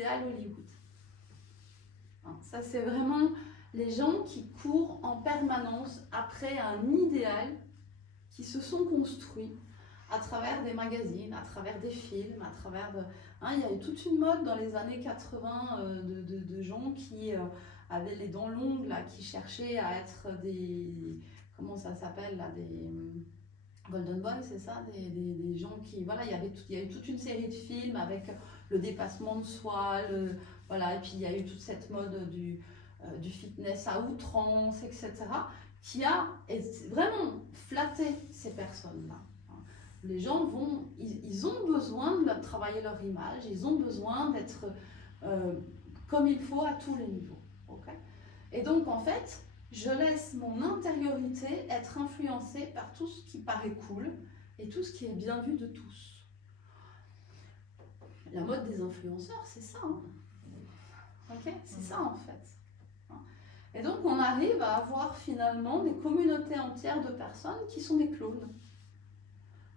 l'idéal Hollywood. Hein, ça, c'est vraiment les gens qui courent en permanence après un idéal qui se sont construits à travers des magazines, à travers des films, à travers... hein, il y a eu toute une mode dans les années 80 de gens qui avaient les dents longues, là, qui cherchaient à être des... Comment ça s'appelle là, des... Golden Boy, c'est ça, des gens qui, voilà, il y a eu toute une série de films avec le dépassement de soi, voilà, et puis il y a eu toute cette mode du fitness à outrance, etc., qui a vraiment flatté ces personnes-là. Les gens ils ont besoin de travailler leur image, ils ont besoin d'être comme il faut à tous les niveaux. Okay, et donc, en fait, je laisse mon intériorité être influencée par tout ce qui paraît cool et tout ce qui est bien vu de tous. La mode des influenceurs, c'est ça. Hein. Okay, c'est ça, en fait. Et donc, on arrive à avoir finalement des communautés entières de personnes qui sont des clones.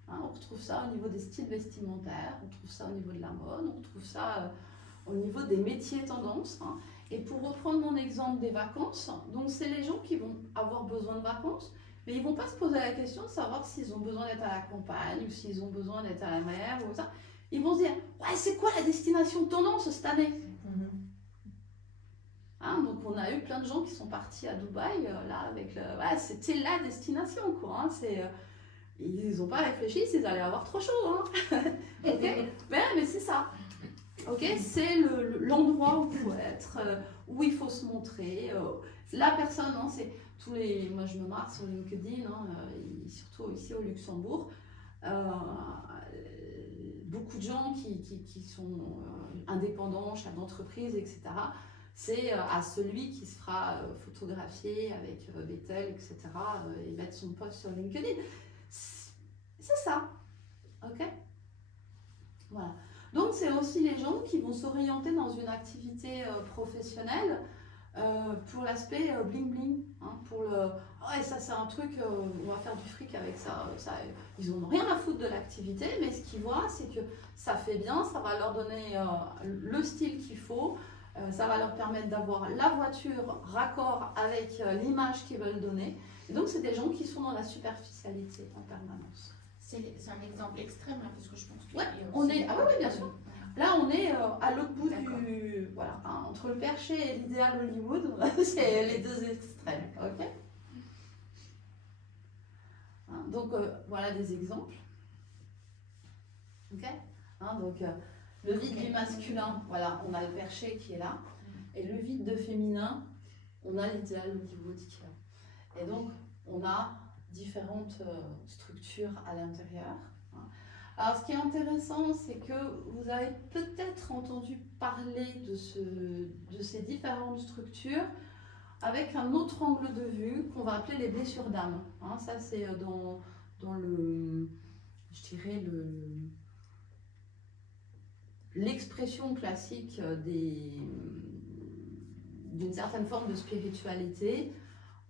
Hein, on retrouve ça au niveau des styles vestimentaires, on trouve ça au niveau de la mode, on retrouve ça au niveau des métiers tendances. Hein. Et pour reprendre mon exemple des vacances, donc c'est les gens qui vont avoir besoin de vacances, mais ils ne vont pas se poser la question de savoir s'ils ont besoin d'être à la campagne ou s'ils ont besoin d'être à la mer ou ça. Ils vont se dire, ouais, c'est quoi la destination tendance cette année? Hein, donc on a eu plein de gens qui sont partis à Dubaï, là, avec ouais, c'était la destination, quoi. Hein, ils n'ont pas réfléchi s'ils allaient avoir trop chaud. Hein. Okay, mais c'est ça. Okay, c'est l'endroit où il faut être, où il faut se montrer. La personne, hein, c'est tous les. Moi, je me marre sur LinkedIn, hein, surtout ici au Luxembourg. Beaucoup de gens qui sont indépendants, chefs d'entreprise, etc. C'est à celui qui se fera photographier avec Vettel, etc. Et mettre son post sur LinkedIn. C'est ça. Ok? Voilà. Donc, c'est aussi les gens qui vont s'orienter dans une activité professionnelle pour l'aspect bling-bling. Hein, pour le ouais, ça, c'est un truc, on va faire du fric avec ça. Ils n'ont rien à foutre de l'activité, mais ce qu'ils voient, c'est que ça fait bien, ça va leur donner le style qu'il faut, ça va leur permettre d'avoir la voiture raccord avec l'image qu'ils veulent donner. Et donc, c'est des gens qui sont dans la superficialité en permanence. C'est un exemple extrême, hein, parce que je pense que... Ouais, on est... Ah oui, bien sûr. Là, on est à l'autre bout du... Voilà, hein, entre le perché et l'idéal Hollywood, c'est les deux extrêmes, ok? Hein, donc, voilà des exemples. Ok? Hein, donc, le vide du masculin, voilà, on a le perché qui est là. Et le vide de féminin, on a l'idéal Hollywood qui est là. Et donc, on a différentes structures à l'intérieur. Alors, ce qui est intéressant, c'est que vous avez peut-être entendu parler de ces différentes structures avec un autre angle de vue qu'on va appeler les blessures d'âme. Hein, ça, c'est dans le, je dirais, l'expression classique d'une certaine forme de spiritualité.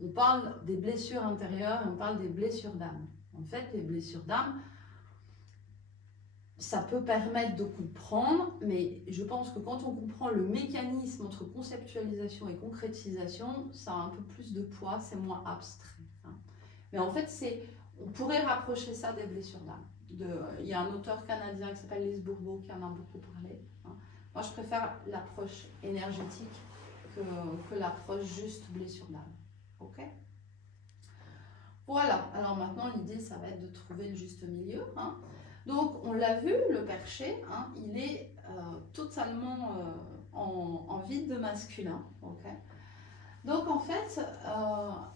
On parle des blessures intérieures et on parle des blessures d'âme. En fait, les blessures d'âme, ça peut permettre de comprendre, mais je pense que quand on comprend le mécanisme entre conceptualisation et concrétisation, ça a un peu plus de poids, c'est moins abstrait. Hein. Mais en fait, on pourrait rapprocher ça des blessures d'âme. Il y a un auteur canadien qui s'appelle Lise Bourbeau qui en a beaucoup parlé. Hein. Moi, je préfère l'approche énergétique que l'approche juste blessure d'âme. Ok? Voilà, alors maintenant l'idée ça va être de trouver le juste milieu. Hein. Donc on l'a vu, le perché, hein, il est totalement en vide de masculin. Okay. Donc en fait,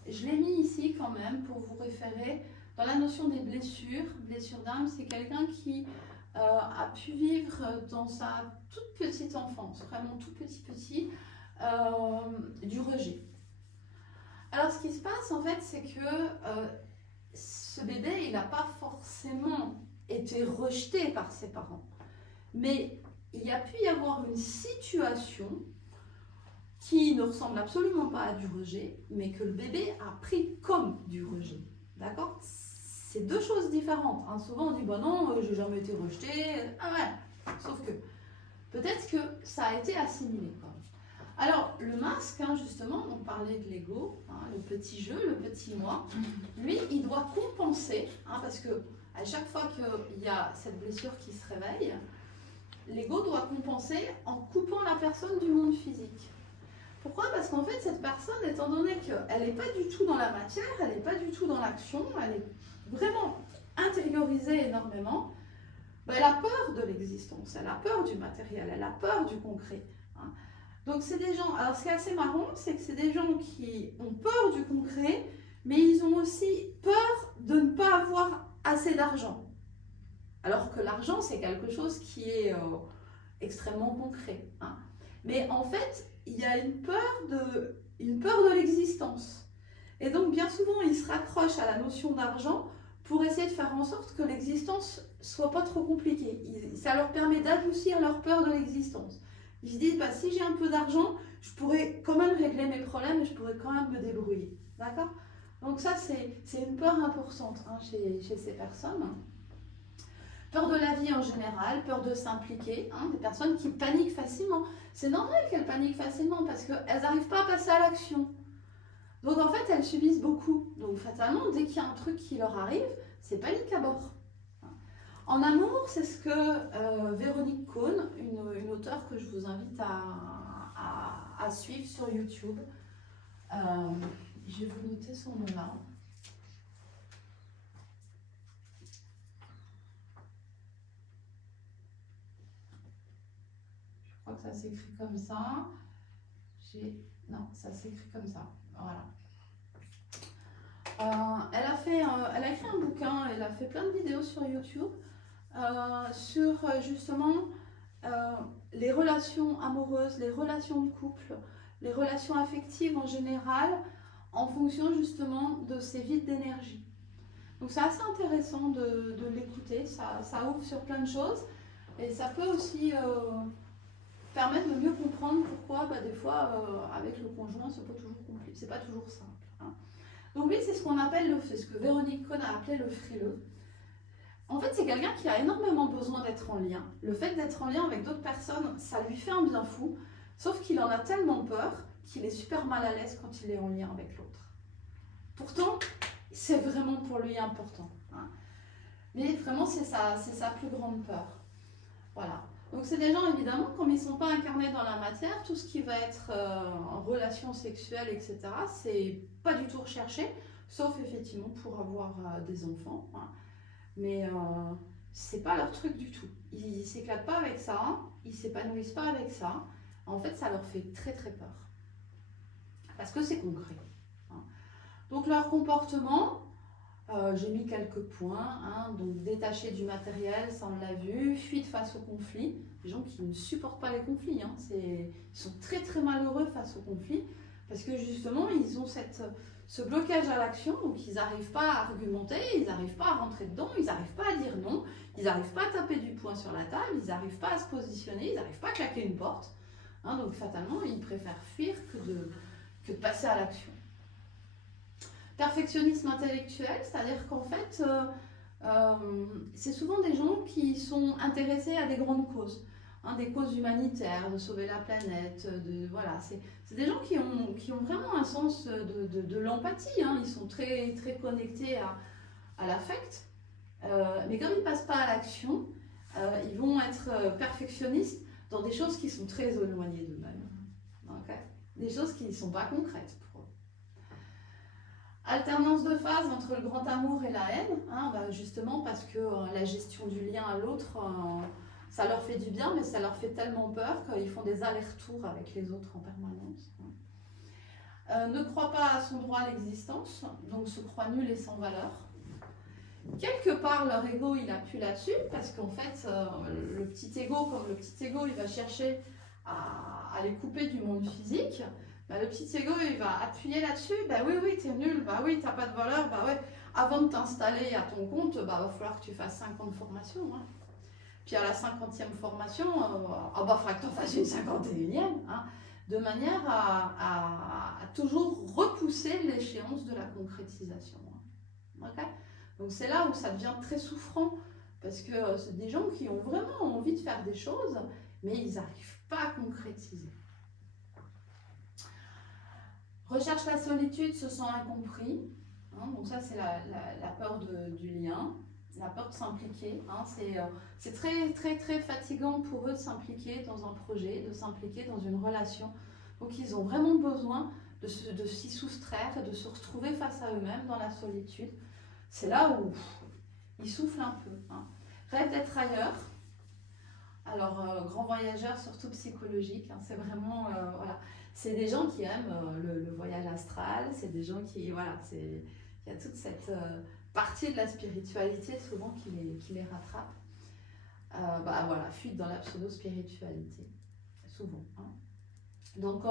je l'ai mis ici quand même pour vous référer dans la notion des blessures. Blessure d'âme, c'est quelqu'un qui a pu vivre dans sa toute petite enfance, vraiment tout petit, du rejet. Alors, ce qui se passe, en fait, c'est que ce bébé, il n'a pas forcément été rejeté par ses parents. Mais il y a pu y avoir une situation qui ne ressemble absolument pas à du rejet, mais que le bébé a pris comme du rejet. D'accord? C'est deux choses différentes. Hein. Souvent, on dit, bah non, j'ai jamais été rejeté. Ah ouais. Sauf que peut-être que ça a été assimilé. Quoi. Alors, le masque, hein, justement, on parlait de l'ego, hein, le petit jeu, le petit moi, lui, il doit compenser, hein, parce que à chaque fois qu'il y a cette blessure qui se réveille, l'ego doit compenser en coupant la personne du monde physique. Pourquoi? Parce qu'en fait, cette personne, étant donné qu'elle n'est pas du tout dans la matière, elle n'est pas du tout dans l'action, elle est vraiment intériorisée énormément, ben, elle a peur de l'existence, elle a peur du matériel, elle a peur du concret. Hein. Donc c'est des gens, alors ce qui est assez marrant, c'est que c'est des gens qui ont peur du concret, mais ils ont aussi peur de ne pas avoir assez d'argent. Alors que l'argent, c'est quelque chose qui est extrêmement concret. Hein. Mais en fait, il y a une peur de l'existence. Et donc, bien souvent, ils se raccrochent à la notion d'argent pour essayer de faire en sorte que l'existence soit pas trop compliquée. Ça leur permet d'adoucir leur peur de l'existence. Ils se disent, bah, si j'ai un peu d'argent, je pourrais quand même régler mes problèmes et je pourrais quand même me débrouiller. D'accord? Donc ça, c'est une peur importante hein, chez ces personnes. Peur de la vie en général, peur de s'impliquer, hein, des personnes qui paniquent facilement. C'est normal qu'elles paniquent facilement parce qu'elles n'arrivent pas à passer à l'action. Donc en fait, elles subissent beaucoup. Donc fatalement, dès qu'il y a un truc qui leur arrive, c'est panique à bord. En amour, c'est ce que Véronique Cohn, une auteure que je vous invite à suivre sur YouTube, je vais vous noter son nom là. Je crois que ça s'écrit comme ça. Non, ça s'écrit comme ça. Voilà. Elle a écrit un bouquin, elle a fait plein de vidéos sur YouTube sur justement les relations amoureuses, les relations de couple, les relations affectives en général, en fonction justement de ces vides d'énergie. Donc c'est assez intéressant de l'écouter, ça ouvre sur plein de choses et ça peut aussi permettre de mieux comprendre pourquoi des fois avec le conjoint c'est pas toujours simple. Hein. Donc lui c'est ce qu'on appelle ce que Véronique Cohn a appelé le frileux. En fait c'est quelqu'un qui a énormément besoin d'être en lien. Le fait d'être en lien avec d'autres personnes, ça lui fait un bien fou, sauf qu'il en a tellement peur qu'il est super mal à l'aise quand il est en lien avec l'autre. Pourtant, c'est vraiment pour lui important. Hein. Mais vraiment, c'est sa plus grande peur. Voilà. Donc, c'est des gens, évidemment, comme ils ne sont pas incarnés dans la matière, tout ce qui va être en relation sexuelle, etc., c'est pas du tout recherché, sauf effectivement pour avoir des enfants. Hein. Mais c'est pas leur truc du tout. Ils s'éclatent pas avec ça, ils s'épanouissent pas avec ça. En fait, ça leur fait très très peur. Parce que c'est concret. Hein. Donc, leur comportement, j'ai mis quelques points. Hein, donc, détaché du matériel, ça on l'a vu. Fuite face au conflit. Des gens qui ne supportent pas les conflits. Hein, ils sont très très malheureux face au conflit. Parce que justement, ils ont ce blocage à l'action. Donc, ils n'arrivent pas à argumenter, ils n'arrivent pas à rentrer dedans, ils n'arrivent pas à dire non, ils n'arrivent pas à taper du poing sur la table, ils n'arrivent pas à se positionner, ils n'arrivent pas à claquer une porte. Hein, donc, fatalement, ils préfèrent fuir que de passer à l'action. Perfectionnisme intellectuel, c'est-à-dire qu'en fait, c'est souvent des gens qui sont intéressés à des grandes causes, hein, des causes humanitaires, de sauver la planète, voilà, c'est des gens qui ont vraiment un sens de l'empathie, hein, ils sont très, très connectés à l'affect, mais comme ils ne passent pas à l'action, ils vont être perfectionnistes dans des choses qui sont très éloignées d'eux-mêmes, okay, des choses qui ne sont pas concrètes. Alternance de phase entre le grand amour et la haine, hein, justement parce que la gestion du lien à l'autre, ça leur fait du bien, mais ça leur fait tellement peur qu'ils font des allers-retours avec les autres en permanence. Ne croit pas à son droit à l'existence, donc se croit nul et sans valeur. Quelque part, leur ego, il appuie là-dessus, parce qu'en fait, le petit ego, il va chercher à les couper du monde physique. Le petit ego, il va appuyer là-dessus. Oui, t'es nul. Oui, t'as pas de valeur. Ouais. Avant de t'installer à ton compte, va falloir que tu fasses 50 formations. Hein. Puis à la 50e formation, il faudra que tu en fasses une 51e. Hein, de manière à toujours repousser l'échéance de la concrétisation. Hein. Okay. Donc c'est là où ça devient très souffrant. Parce que c'est des gens qui ont vraiment envie de faire des choses mais ils n'arrivent pas à concrétiser. Recherche la solitude, se sent incompris. Donc ça, c'est la peur du lien, la peur de s'impliquer. C'est très, très, très fatigant pour eux de s'impliquer dans un projet, de s'impliquer dans une relation. Donc ils ont vraiment besoin de s'y soustraire et de se retrouver face à eux-mêmes dans la solitude. C'est là où ils soufflent un peu. Rêve d'être ailleurs. Alors, grand voyageur, surtout psychologique, c'est vraiment, voilà. C'est des gens qui aiment le voyage astral, c'est des gens qui, voilà, il y a toute cette partie de la spiritualité souvent qui les rattrape. Voilà, fuite dans la pseudo-spiritualité, souvent. Donc,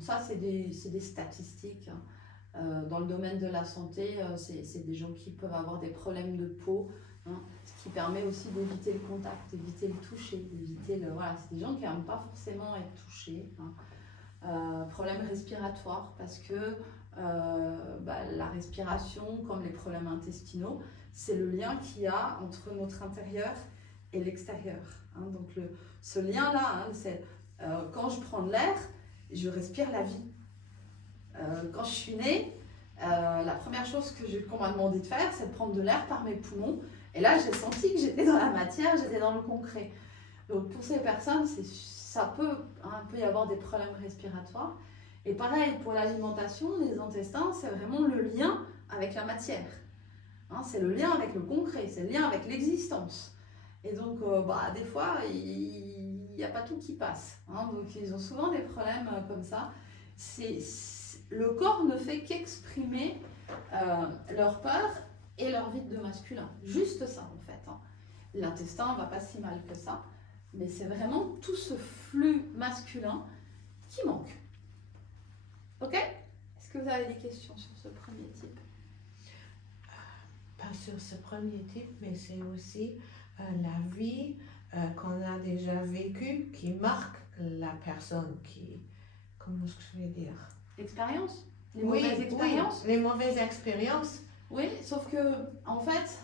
ça, c'est des statistiques. Dans le domaine de la santé, c'est des gens qui peuvent avoir des problèmes de peau, ce qui permet aussi d'éviter le contact, d'éviter le toucher, d'éviter le... Voilà, c'est des gens qui n'aiment pas forcément être touchés. Problèmes respiratoires, parce que la respiration, comme les problèmes intestinaux, c'est le lien qu'il y a entre notre intérieur et l'extérieur. Donc ce lien-là, c'est quand je prends de l'air, je respire la vie. Quand je suis née, la première chose qu'on m'a demandé de faire, c'est de prendre de l'air par mes poumons. Et là, j'ai senti que j'étais dans la matière, j'étais dans le concret. Donc pour ces personnes, ça peut y avoir des problèmes respiratoires. Et pareil, pour l'alimentation, les intestins, c'est vraiment le lien avec la matière. C'est le lien avec le concret, c'est le lien avec l'existence. Et donc, des fois, il n'y a pas tout qui passe. Donc ils ont souvent des problèmes comme ça. Le corps ne fait qu'exprimer leur peur et leur vide de masculin. Juste ça, en fait. L'intestin ne va pas si mal que ça, mais c'est vraiment tout ce flux masculin qui manque. Ok? Est-ce que vous avez des questions sur ce premier type? Pas sur ce premier type, mais c'est aussi la vie qu'on a déjà vécue qui marque la personne qui... Comment est-ce que je vais dire? Expérience? Les mauvaises expériences? Oui, les mauvaises expériences. Oui, sauf que, en fait,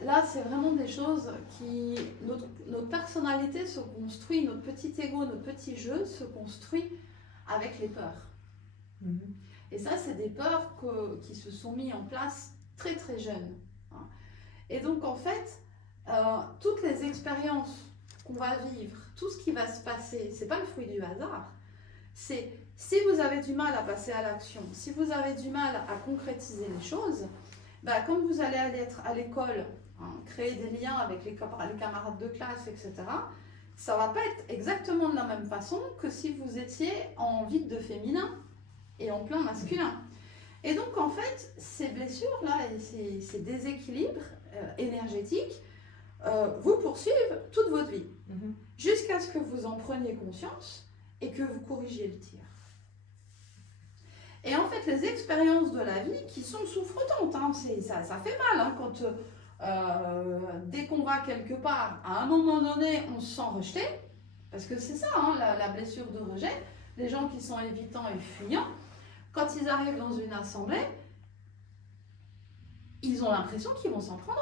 là, c'est vraiment des choses qui... Notre personnalité se construit, notre petit ego, notre petit jeu se construit avec les peurs. Et ça, c'est des peurs qui se sont mises en place très, très jeunes. Et donc, en fait, toutes les expériences qu'on va vivre, tout ce qui va se passer, c'est pas le fruit du hasard. C'est si vous avez du mal à passer à l'action, si vous avez du mal à concrétiser les choses, quand vous allez être à l'école, créer des liens avec les camarades de classe, etc., ça va pas être exactement de la même façon que si vous étiez en vide de féminin et en plein masculin. Et donc, en fait, ces blessures-là et ces déséquilibres énergétiques vous poursuivent toute votre vie, jusqu'à ce que vous en preniez conscience et que vous corrigiez le tir. Et en fait, les expériences de la vie qui sont souffretantes, ça fait mal quand dès qu'on va quelque part, à un moment donné, on se sent rejeté, parce que c'est ça, la blessure de rejet. Les gens qui sont évitants et fuyants, quand ils arrivent dans une assemblée, ils ont l'impression qu'ils vont s'en prendre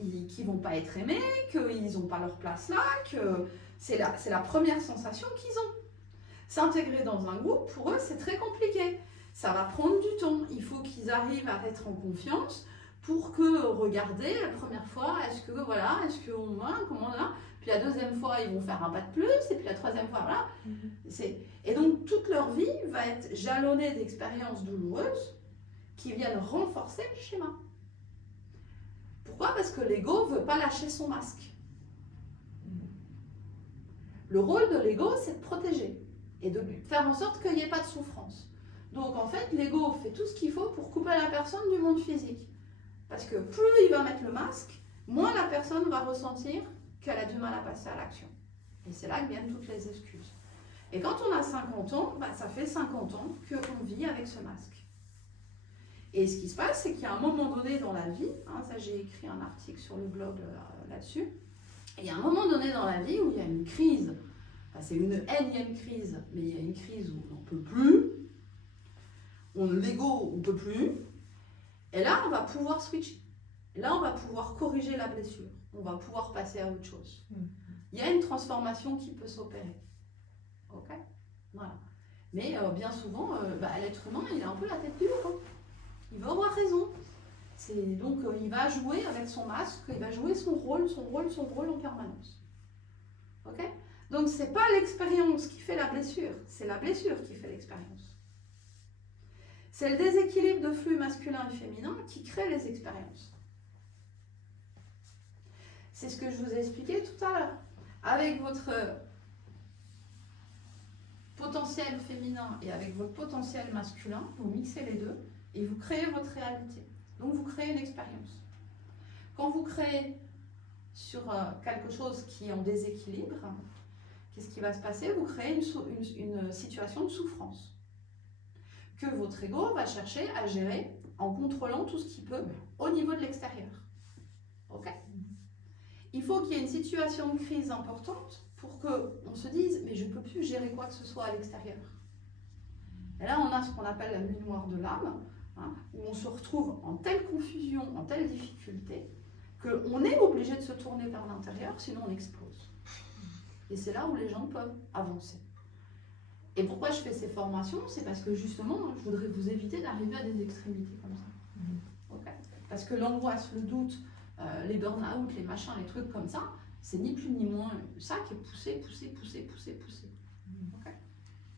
une, qu'ils ne vont pas être aimés, qu'ils n'ont pas leur place là, que c'est la première sensation qu'ils ont. S'intégrer dans un groupe, pour eux, c'est très compliqué. Ça va prendre du temps. Il faut qu'ils arrivent à être en confiance pour que, regardez, la première fois, est-ce qu'on va, comment là? Puis la deuxième fois, ils vont faire un pas de plus, et puis la troisième fois, voilà. Et donc, toute leur vie va être jalonnée d'expériences douloureuses qui viennent renforcer le schéma. Pourquoi? Parce que l'ego ne veut pas lâcher son masque. Le rôle de l'ego, c'est de protéger et de faire en sorte qu'il n'y ait pas de souffrance. Donc, en fait, l'ego fait tout ce qu'il faut pour couper la personne du monde physique. Parce que plus il va mettre le masque, moins la personne va ressentir qu'elle a du mal à passer à l'action. Et c'est là que viennent toutes les excuses. Et quand on a 50 ans, ça fait 50 ans qu'on vit avec ce masque. Et ce qui se passe, c'est qu'il y a un moment donné dans la vie, ça j'ai écrit un article sur le blog là-dessus, et il y a un moment donné dans la vie où il y a une crise, c'est une énième crise, mais il y a une crise où on n'en peut plus, l'ego on ne peut plus, et là on va pouvoir switcher. Là on va pouvoir corriger la blessure, on va pouvoir passer à autre chose. il y a une transformation qui peut s'opérer. Ok? Voilà. Mais bien souvent, l'être humain, il a un peu la tête dure. Hein. Il veut avoir raison. Donc, il va jouer avec son masque, il va jouer son rôle en permanence. Ok? Donc, c'est pas l'expérience qui fait la blessure, c'est la blessure qui fait l'expérience. C'est le déséquilibre de flux masculin et féminin qui crée les expériences. C'est ce que je vous ai expliqué tout à l'heure. Avec votre potentiel féminin et avec votre potentiel masculin, vous mixez les deux et vous créez votre réalité. Donc vous créez une expérience. Quand vous créez sur quelque chose qui est en déséquilibre, qu'est-ce qui va se passer? Vous créez une situation de souffrance que votre ego va chercher à gérer en contrôlant tout ce qu'il peut au niveau de l'extérieur. Ok? Il faut qu'il y ait une situation de crise importante pour qu'on se dise « mais je ne peux plus gérer quoi que ce soit à l'extérieur ». Et là, on a ce qu'on appelle la nuit noire de l'âme, hein, où on se retrouve en telle confusion, en telle difficulté, qu'on est obligé de se tourner vers l'intérieur, sinon on explose. Et c'est là où les gens peuvent avancer. Et pourquoi je fais ces formations? C'est parce que justement, je voudrais vous éviter d'arriver à des extrémités comme ça. Okay. Parce que l'angoisse, le doute, les burn-out, les machins, les trucs comme ça, c'est ni plus ni moins ça qui est poussé.